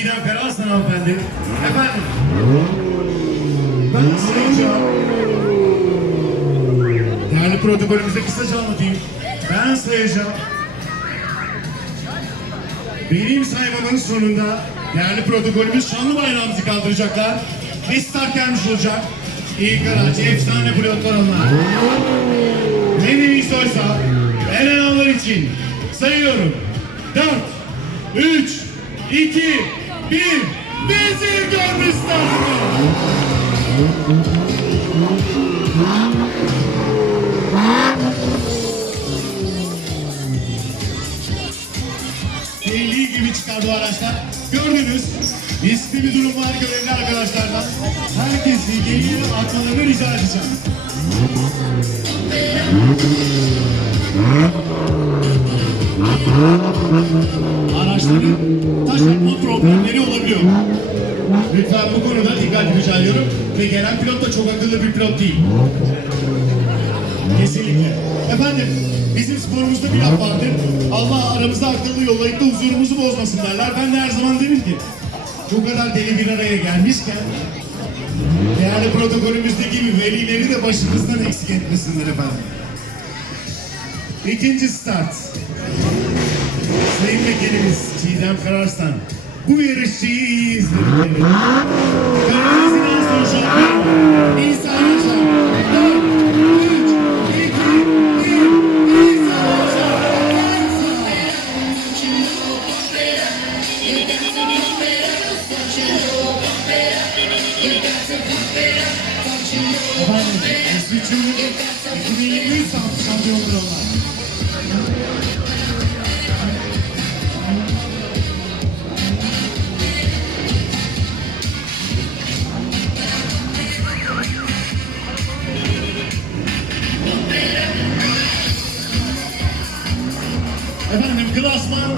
İdem Kararslan hanımefendi. Efendim. Ben sayacağım. Değerli protokolümüzde kısaca anlatayım. Ben sayacağım. Benim saymamın sonunda değerli protokolümüz şanlı bayrağımızı kaldıracaklar. Ve start gelmiş olacak. İyi Karaci, efsane pilotlar onlar. Mendevi Soysa, Eren Anlar için sayıyorum. 4, 3, 2, 1, Vezir görmüş startını. Deliği gibi çıkardı araçlar. Gördünüz. Riskli bir durum var görevli arkadaşlardan. Herkesi geriye atmalarını rica edeceğim. Araçların taş atma problemleri olabiliyor. Lütfen bu konuda dikkat rica ediyorum. Ve gelen pilot da çok akıllı bir pilot değil. Kesinlikle. Efendim, bizim sporumuzda bir laf vardır. Allah aramızda akıllı yollayıp da huzurumuzu bozmasın derler. Ben de her zaman derim ki, bu kadar deli bir araya gelmişken, değerli protokolümüzdeki gibi velileri de başımızdan eksik etmesinler efendim. İkinci start. Sayın Vekilimiz Çiğdem Kararslan. Bu yarışçıyı iyi izledik. Karadeniz'in en son şampiyonu. İhsan Hocam. 4, 3, 2, 1. İhsan Hocam. Efendim, İsviçre'nin 2023 şampiyonları onlar.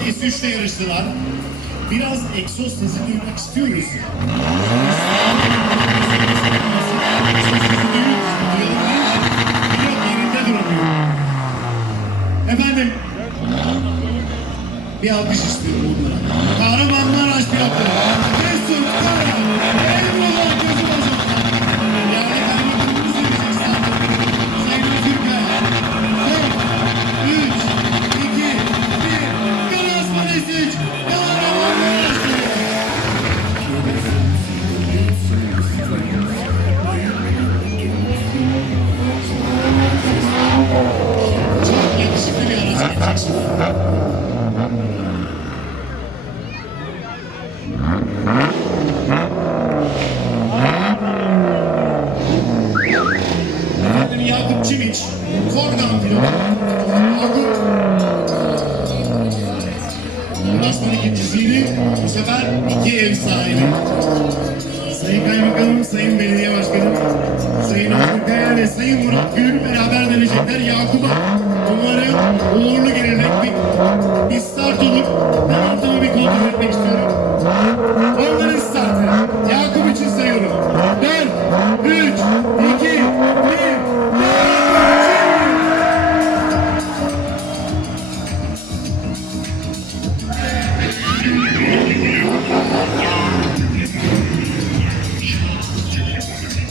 S3'te yarıştılar. Biraz egzoz sesi duymak istiyoruz. Efendim bir alkış istiyorum bunlara. Kahramanmaraş pilotları. Mesut Kara, 感じ。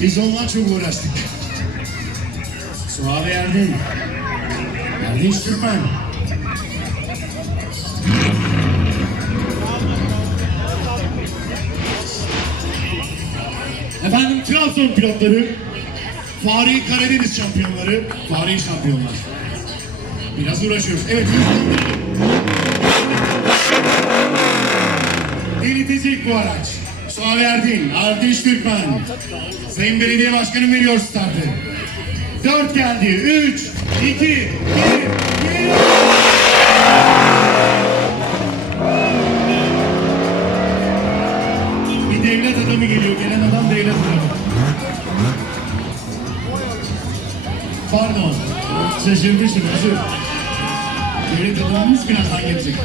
Biz onunla çok uğraştık. Suave Erdin. Erdinç Türkmen. Efendim Trabzon pilotları, Fahri Karadeniz şampiyonları, Fahri şampiyonlar. Biraz uğraşıyoruz. Evet, Delitecek bu araç. Suave Erdin, Ardış Türkmen. Sayın Belediye Başkanım veriyor startı. Dört geldi. Üç, iki, bir, geliyor. Bir devlet adamı geliyor. Gelen adam devlet adamı. Pardon. Şaşırmışım. Özür. Devlet adamımız birazdan gelecek.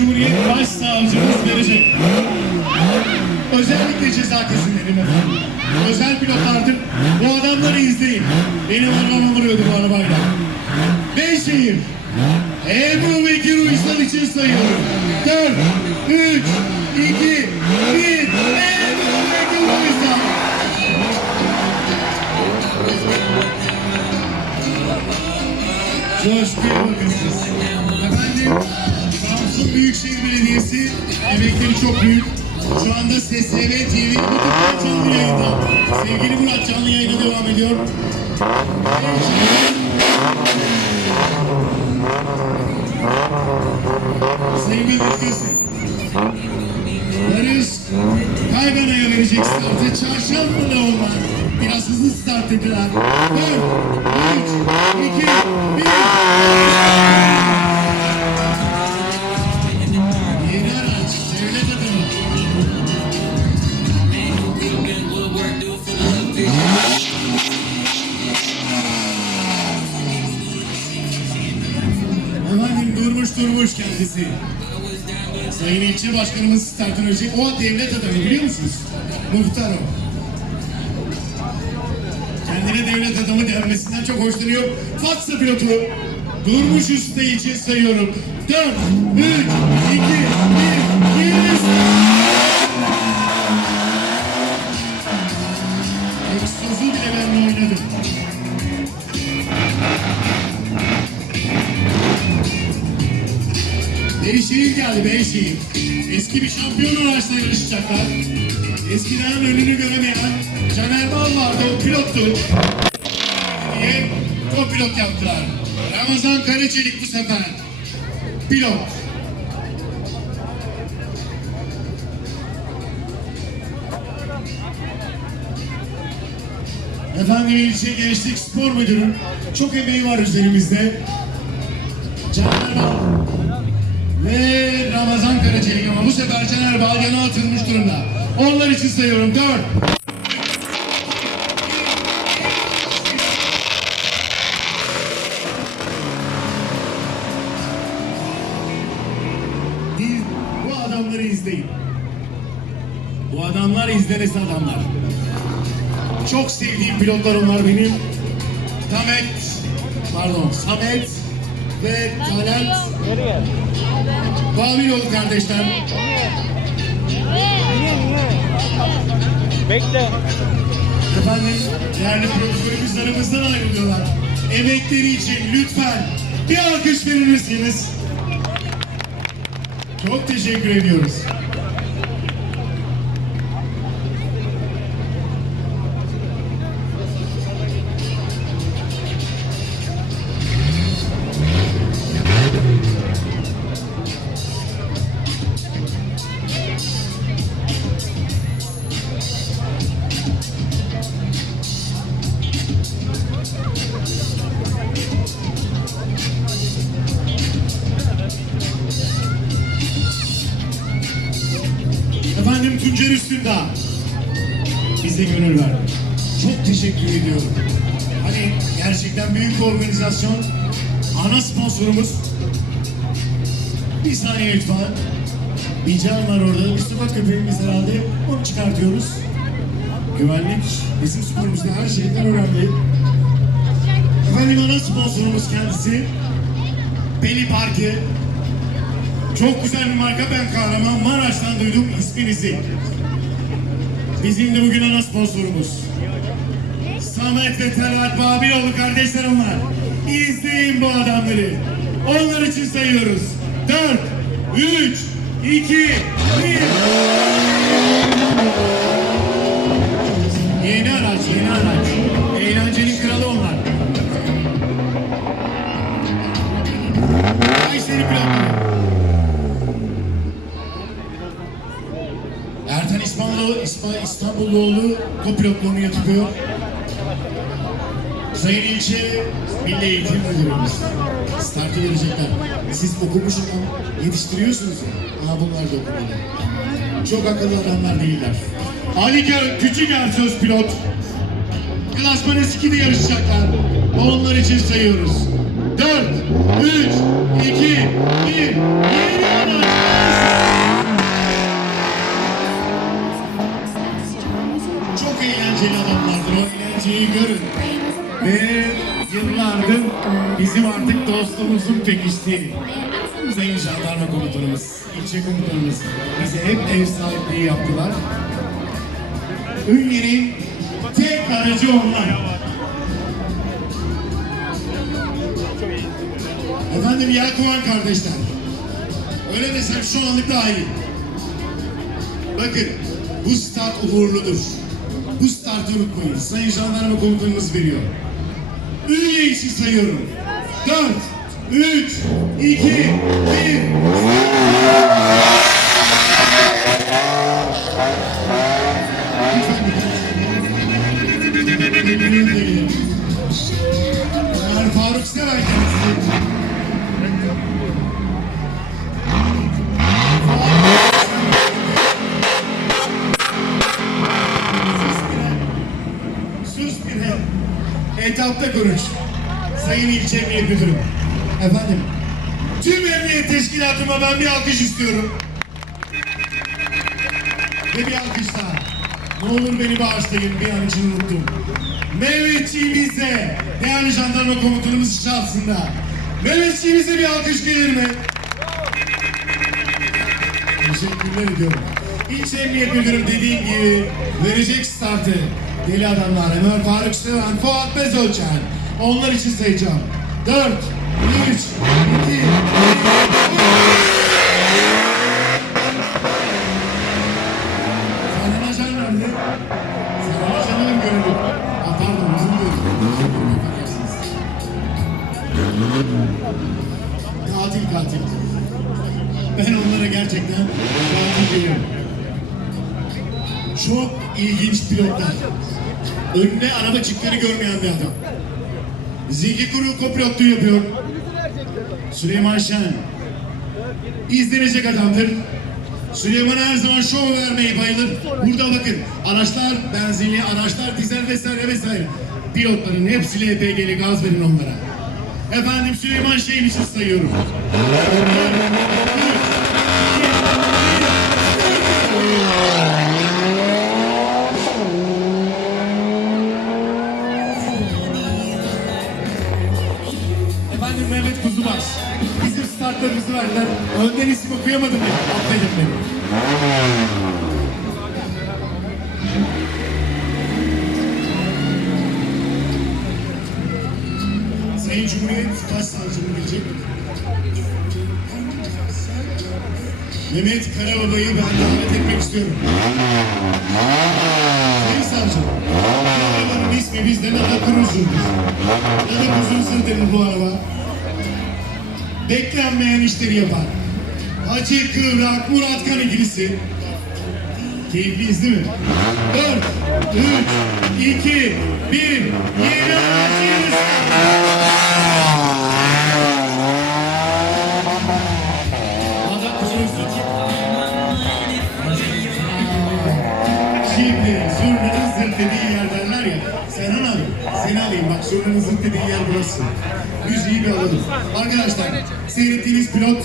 Cumhuriyet Başsavcımız ve verecek. Özellikle ceza kesimlerin efendim. Özel pilotlardır. Bu adamları izleyin. Benim arabama vuruyordu bu arabayla. Beyşehir. Ebru Bekir Uysal için sayıyorum. 4, 3, 2, 1. Ebru Bekir Uysal. Coşkuya Belediyesi emekleri çok büyük. Şu anda SSV TV YouTube'da canlı yayında. Sevgili Murat canlı yayına devam ediyor. Sevgili Büyükşehir. Barış Kaygana'ya verecek startı. Çarşambalı olmaz. Biraz hızlı start ettiler. 4, 3, 2, 1. durmuş kendisi. Sayın ilçe başkanımız startını verecek. O devlet adamı biliyor musunuz? Muhtar o. Kendine devlet adamı denmesinden çok hoşlanıyor. Fatsa pilotu. Durmuş usta için sayıyorum. 4, 3, 2, Beyşehir geldi Beyşehir. Eski bir şampiyon araçla yarışacaklar. Eskiden önünü göremeyen Caner Bal vardı o pilottu. Diye o pilot yaptılar. Ramazan Karaçelik bu sefer. Pilot. Efendim ilçe gençlik spor müdürü. Çok emeği var üzerimizde. Caner Bal. Ve Ramazan Karaçelik ama bu sefer Caner Bal yana atılmış durumda. Onlar için sayıyorum. Dört. Biz bu adamları izleyin. Bu adamlar izlenesi adamlar. Çok sevdiğim pilotlarım var benim. Samet, pardon Samet ve Talat Nereye? Babiloğlu kardeşler. Bekle. Efendim değerli protokolümüzlerimizden ayrılıyorlar. Emekleri için lütfen bir alkış verir misiniz? Çok teşekkür ediyoruz. Organizasyon. Ana sponsorumuz. Bir saniye lütfen. Bir can var orada. Bir sokak köpeğimiz herhalde. Onu çıkartıyoruz. Güvenlik bizim sporumuzda her şeyden önemli. Efendim ana sponsorumuz kendisi. Peli Parkı. Çok güzel bir marka ben Kahramanmaraş'tan duydum isminizi. Bizim de bugün ana sponsorumuz. Samet ve Talat Babiloğlu kardeşlerim var. İzleyin bu adamları. Onlar için sayıyoruz. 4, 3, 2, 1. Yeni araç, yeni araç. Eğlencenin kralı onlar. Kayseri pilotları. Ertan İstanbullu, İspa- İstanbulluoğlu kopilotluğunu yapıyor. Sayın İlçe Milli Eğitim Müdürümüz startı verecekler. Siz okumuş ama yetiştiriyorsunuz ya. Aa bunlar da okumalı. Çok akıllı adamlar değiller. Ali Küçük Ersöz pilot. Klasman S2'de yarışacaklar. Onlar için sayıyoruz. 4, 3, 2, 1, yeni Çok eğlenceli adamlardır. O eğlenceyi görün. Ve yıllardır bizim artık dostluğumuzun pekiştiği Sayın Jandarma Komutanımız, ilçe komutanımız bize hep ev sahipliği yaptılar. Ünye'nin tek aracı onlar. Efendim Yakuban kardeşler. Öyle desem şu anlık daha iyi. Bakın bu start uğurludur. Bu startı unutmayın. Sayın Jandarma Komutanımız veriyor. İçin sayıyorum. 4, 3, 2, 1. bir alkış istiyorum. Ve bir alkış daha. Ne olur beni bağışlayın bir an için unuttum. Mehmetçiğimize, değerli jandarma komutanımız şahsında. Mehmetçiğimize bir alkış gelir mi? Teşekkürler ediyorum. İlçe Emniyet Müdürüm dediğim gibi verecek startı. Deli adamlar Ömer Faruk Seven, Fuat Bezölçen. Onlar için sayacağım. 4, 3, 2, 1. gerçekten katil diyorum. Çok ilginç pilotlar. Önüne araba çıkları görmeyen bir adam. Zeki Kuru kopilotluğu yapıyor. Süleyman Şen. İzlenecek adamdır. Süleyman her zaman şov vermeyi bayılır. Burada bakın araçlar benzinli, araçlar dizel vesaire vesaire. Pilotların hepsi LPG'li gaz verin onlara. Efendim Süleyman Şen için sayıyorum. Önden isim okuyamadım ya. Affedin beni. Sayın Cumhuriyet kaç savcımı gelecek? Mehmet Karababa'yı ben davet etmek istiyorum. Sayın Savcım, bu arabanın ismi bizde Nada Cruz'dur. Nada Cruz'un sırtını bu araba. Beklenmeyen işleri yapar. Hacı Kıvrak Murat Kan ikilisi. Keyifliyiz değil mi? 4, 3, 2, 1, yeni Cruz'dur. Şimdi zurnanın zırt dediği yer derler ya. Serhan abi seni alayım bak zurnanın zırt dediği yer burası. Müziği bir alalım. Arkadaşlar seyrettiğiniz pilot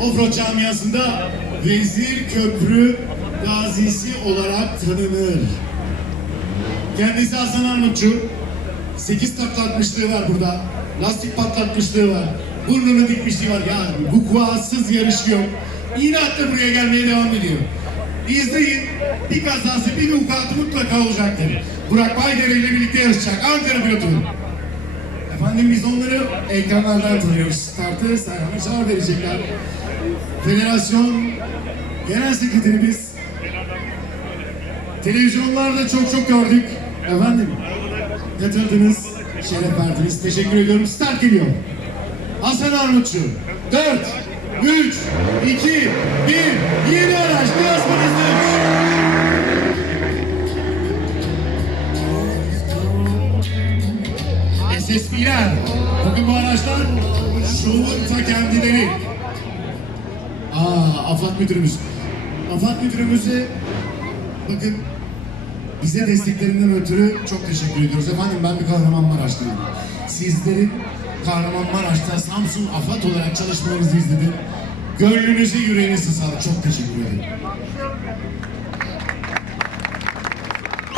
Offroad camiasında Vezir Köprü gazisi olarak tanınır. Kendisi Hasan Armutçu. 8 takla atmışlığı var burada. Lastik patlatmışlığı var. Burnunu dikmişliği var. Yani bu kuatsız yarış yok. İnatla buraya gelmeye devam ediyor. İzleyin. Bir kazası, bir vukuatı mutlaka olacaktır. Burak Baydere ile birlikte yarışacak. Ankara pilotu. Efendim biz onları ekranlardan tanıyoruz. Startı Serhan Çağır verecekler. Federasyon Genel Sekreterimiz Televizyonlarda çok çok gördük. Efendim katıldınız, şeref verdiniz. Teşekkür ediyorum. Start geliyor. Hasan Armutçu. 4, 3, 2, 1. Yeni araç. Biraz. Bakın bu araçlar şovun ta kendileri. AFAD müdürümüz. AFAD müdürümüze bakın bize desteklerinden ötürü çok teşekkür ediyoruz. Efendim ben bir Kahramanmaraşlıyım. Sizlerin Kahramanmaraş'ta Samsun AFAD olarak çalışmanızı izledim. Gönlünüze yüreğinize sağlık. Çok teşekkür ederim.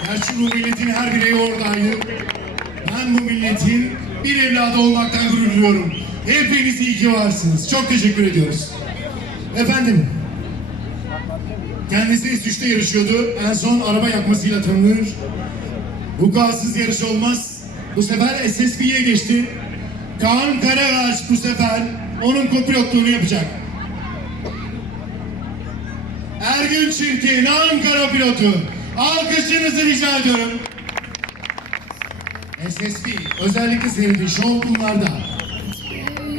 Gerçi bu milletin her bireyi oradaydı. Ben bu milletin bir evladı olmaktan gurur duyuyorum. Hepiniz iyi ki varsınız. Çok teşekkür ediyoruz. Efendim, kendisi S3'te yarışıyordu. En son araba yakmasıyla tanınır. Vukuatsız yarış olmaz. Bu sefer SSB'ye geçti. Kaan Karavaş bu sefer onun kopilotluğunu yapacak. Ergün Çirkin, Ankara pilotu. Alkışınızı rica ediyorum. SSB özellikle sevdiği şov bunlarda.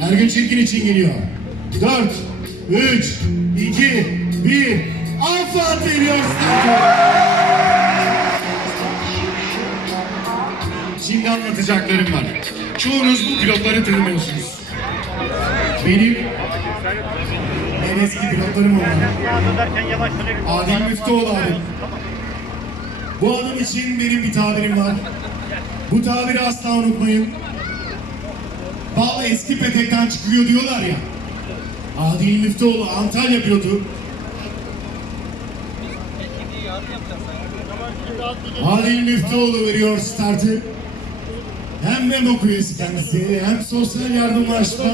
Ergün Çirkin için geliyor. 4, 3, 2, 1. Afat veriyor Şimdi anlatacaklarım var. Çoğunuz bu pilotları tanımıyorsunuz. Benim en eski pilotlarım şöyle Adil Müftüoğlu abi. Bu adam için benim bir tabirim var. Bu tabiri asla unutmayın. Bal eski petekten çıkıyor diyorlar ya. Adil Müftüoğlu Antalya pilotu. Adil Müftüoğlu veriyor startı. Hem MEMOK üyesi kendisi, hem sosyal yardımlaşma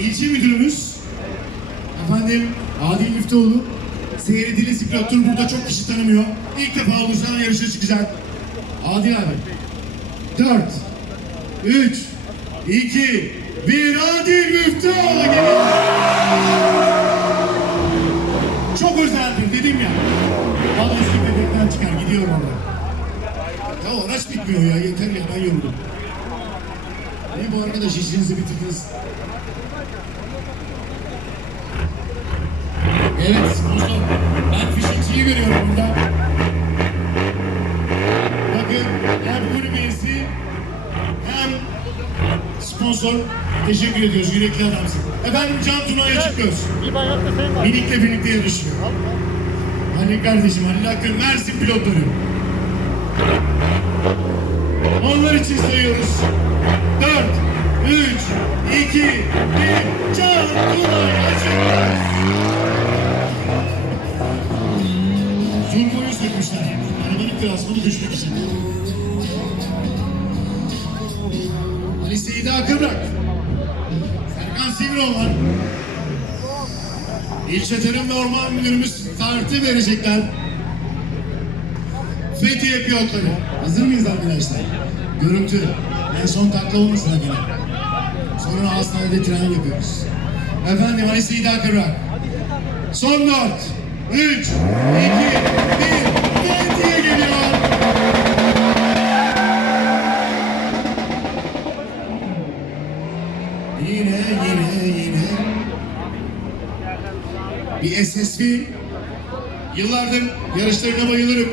ilçe müdürümüz. Efendim Adil Müftüoğlu seyredilisi pilottur burada çok kişi tanımıyor. İlk defa olacağın yarışa çıkacak. Adil abi. 4 3 2 1 Adil Müftüoğlu geliyor. Çok özeldir dedim ya. Vallahi eski bebekten çıkar gidiyorum orada. Ya araç bitmiyor ya yeter ya ben yoruldum. Ne bu arkadaş işinizi bitirdiniz. Evet sponsor. Ben fişekçiyi görüyorum burada. Bakın hem kulüp üyesi hem sponsor. Teşekkür ediyoruz. Yürekli adamsın. Efendim Can Tuna'ya çıkıyoruz. Minik'le birlikte yarışıyor. Halil kardeşim, Halil Hakkı, Mersin pilotları. Onlar için sayıyoruz. 4, 3, 2, 1, Can Tuna'ya çıkıyoruz. Turboyu sökmüşler. Arabanın klasmanı düşmek için. Ali Seyidi Akıbrak. Serkan Sivroğlan. İlçe Tarım ve Orman Müdürümüz startı verecekler. Fethiye pilotları. Hazır mıyız arkadaşlar? Görüntü. En son takla olmasın gene. Sonra hastanede tren yapıyoruz. Efendim Ali Seyidi Akıbrak. Son dört. Üç, iki, bir. Fethiye geliyor. Yine, yine. Bir SSV. Yıllardır yarışlarına bayılırım.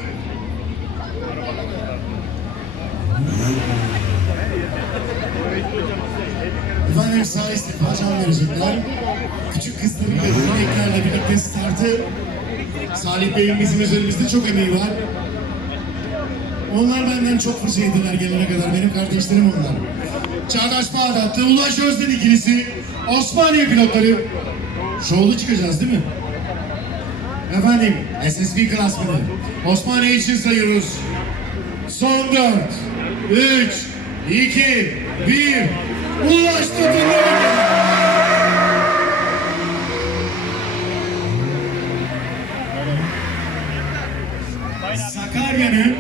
Efendim sağ istifa can verecekler. Küçük kızlarıyla, örneklerle birlikte startı Salih Bey'in bizim üzerimizde çok emeği var. Onlar benden çok fırça yediler gelene kadar. Benim kardeşlerim onlar. Çağdaş Bağdatlı, Ulaş Özden ikilisi, Osmaniye pilotları. Şovlu çıkacağız değil mi? Efendim, SSB klasmanı. Osmaniye için sayıyoruz. Son dört, üç, iki, bir. Ulaş tutunlar. Sakarya'nın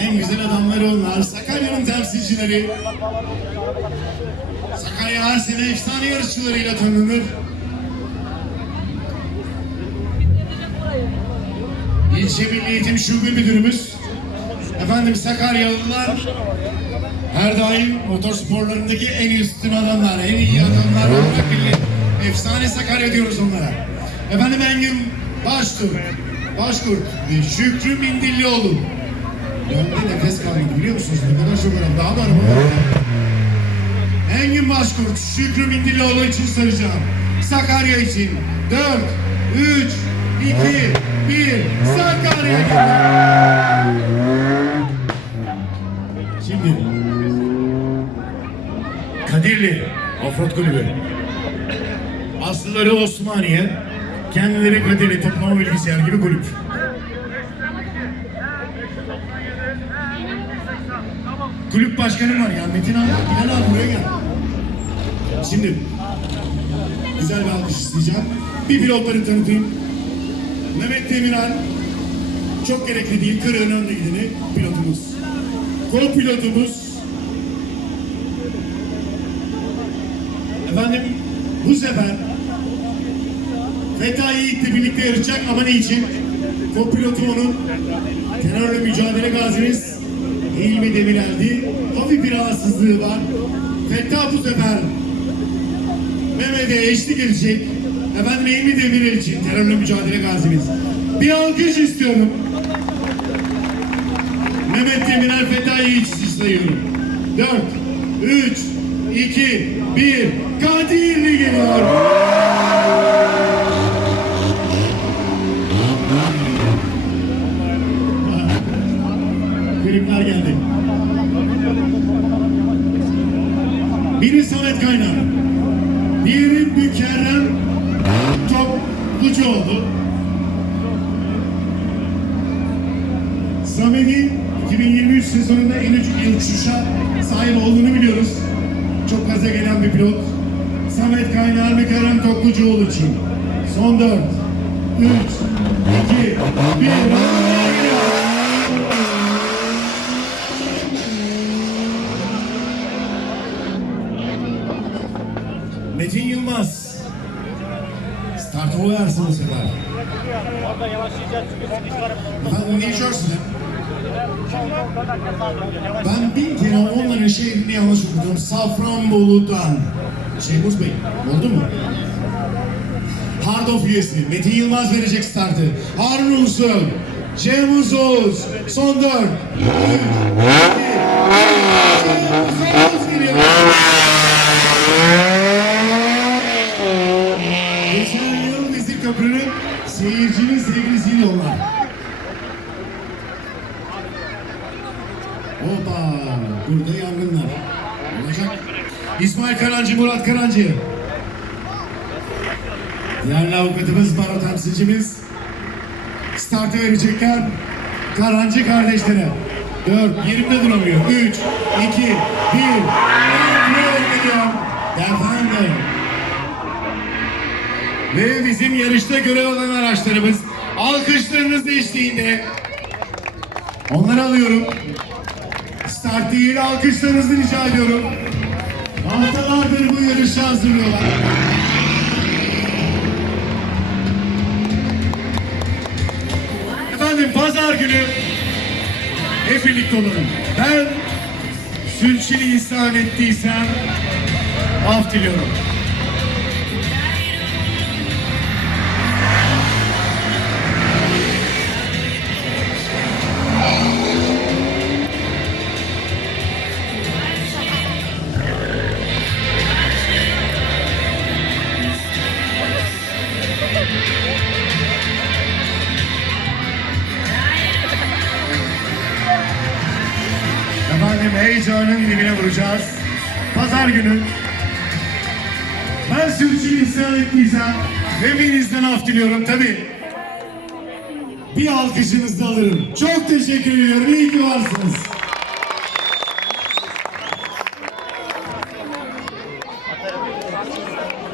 en güzel adamları onlar. Sakarya'nın temsilcileri. Sakarya her sene efsane yarışçılarıyla tanınır. İlçe Milli Eğitim Şube Müdürümüz. Efendim Sakaryalılar her daim motorsporlarındaki en üstün adamlar, en iyi adamlar olarak. Efsane Sakarya diyoruz onlara. Efendim Engin Baştur, Başkurt, Şükrü Mindillioğlu. Bende nefes kalmadı biliyor musunuz? Ne kadar çok önemli. Daha var. Engin Başkurt, Şükrü Mindillioğlu için sayacağım. Sakarya için. 4, 3, 2, 1. Sakarya. Şimdi Kadirli Offroad Kulübü. Asılları Osmaniye, kendileri Kadirli toplama bilgisayar gibi kulüp. Kulüp başkanım var ya Metin abi. Bilal abi buraya gel. Şimdi güzel bir alkış isteyeceğim. Bir pilotları tanıtayım. Mehmet Demirel çok gerekli değil. Kırığın önde gideni pilotumuz. Co-pilotumuz Efendim bu sefer Feta Yiğit'le birlikte yarışacak ama ne için? Co-pilotu onun terörle mücadele gazimiz Hilmi Demirel'di. Hafif bir rahatsızlığı var. Feta bu sefer Mehmet'e eşlik edecek. Efendim Hilmi Demirel için terörle mücadele gazimiz. Bir alkış istiyorum. Mehmet Demirel Feta Yiğit sayıyorum. 4, 3, 2, 1. Kadirli geliyor. Toplucuoğlu için. Son 4, 3, 2, 1. Metin Yılmaz. Startı uyarsın bu sefer. Orada yavaşlayacağız. Efendim ne içiyorsun? Ben bin kere onların şehrini yanlış okudum. Safranbolu'dan. Şeyhmuz Bey, oldu mu? Hard of üyesi Metin Yılmaz verecek startı. Harun Ulusoy, Cem Uzuz, son dört. Üç, iki, bir. Cem Uzuz geliyor. Geçen yıl Vezir Köprü'nü seyircinin sevgilisiyle yollar. Hoppa! Burada yangınlar. Olacak. İsmail Karancı, Murat Karancı. Değerli avukatımız, baro temsilcimiz. Startı verecekler. Karancı kardeşlere. Dört, yerimde duramıyor. Üç, iki, bir. Kontrol ediyor. Efendim. Ve bizim yarışta görev alan araçlarımız alkışlarınız eşliğinde onları alıyorum. Start değil alkışlarınızı rica ediyorum. Haftalardır bu yarışı hazırlıyorlar. Efendim pazar günü hep birlikte olalım. Ben sürçülisan ettiysem af diliyorum. Af diliyorum tabi. Bir alkışınızı alırım. Çok teşekkür ediyorum. İyi ki varsınız.